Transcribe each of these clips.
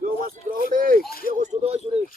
Yo mas drone deh, dia gosto do ajure.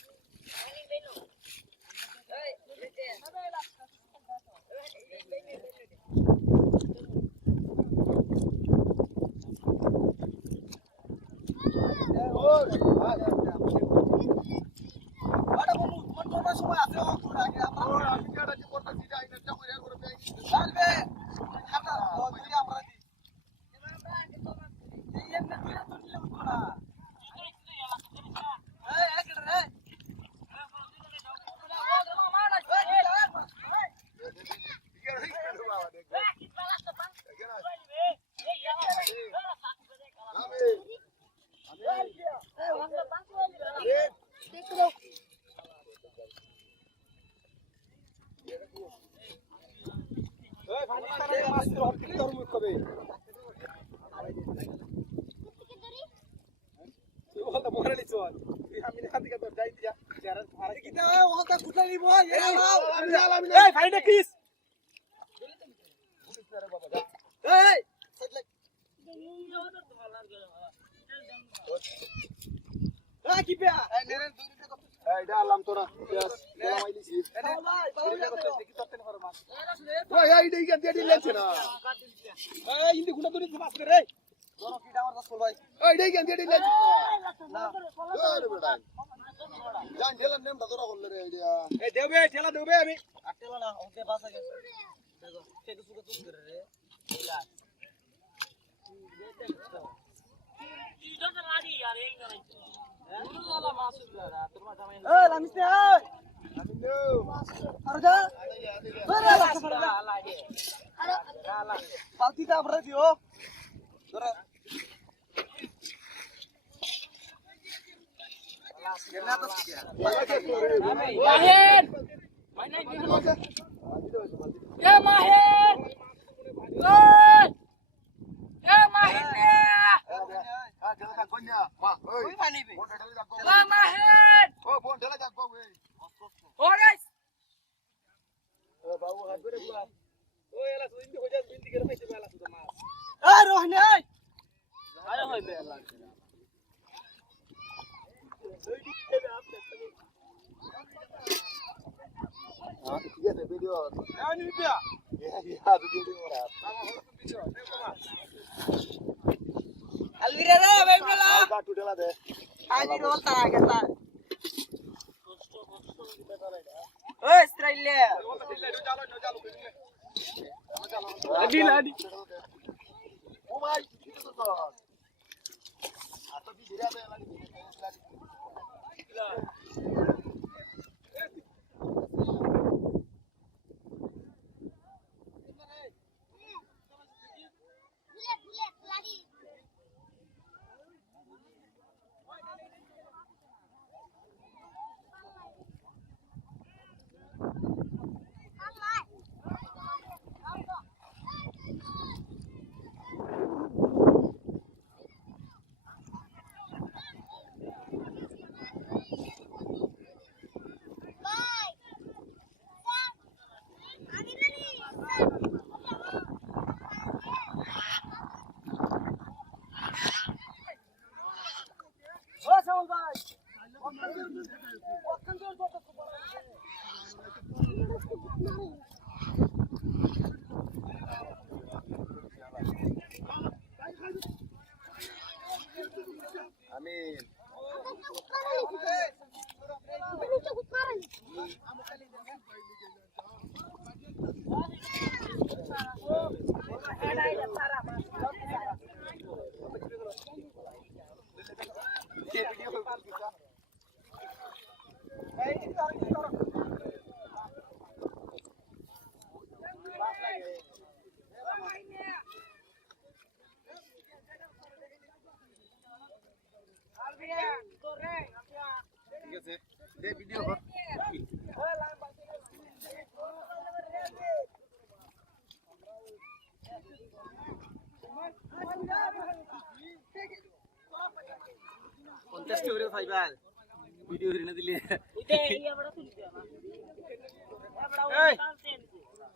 Video করে দিলে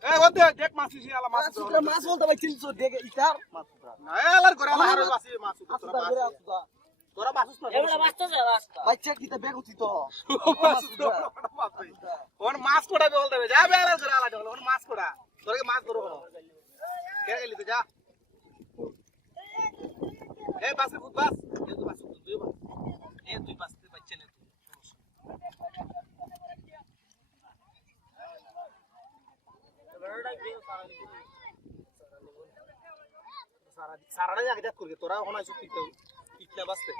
এই ওতে দেখ মাছ দিছি আলা মাছ সুতরা মাছ বলতে ভাই চিলছো দেখে ইতার মাছ সুতরা না এলার করে আলা হারে বাসি মাছ তোরা বাস তোরা বাসুস না এবারে বাঁচতে যা রাস্তা বাচ্চা কিতা বেগ উঠি তো ওর মাছ কোড়া বলতে হবে যাবে এলার করে আলা ডল ওর মাছ কোড়া তোরা কি মাছ ধরো কে গেলি তো যা এই বাসে ফুট বাস এই তো বাস তুই বাস এই তুই বাস তুই বাচ্চা নে তুই সারাটা জায়গা দেখ করবে তোরা ওখানে আইসো পিঠটা বাসতে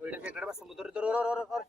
ওইটা একটা বাস ধরে ধরে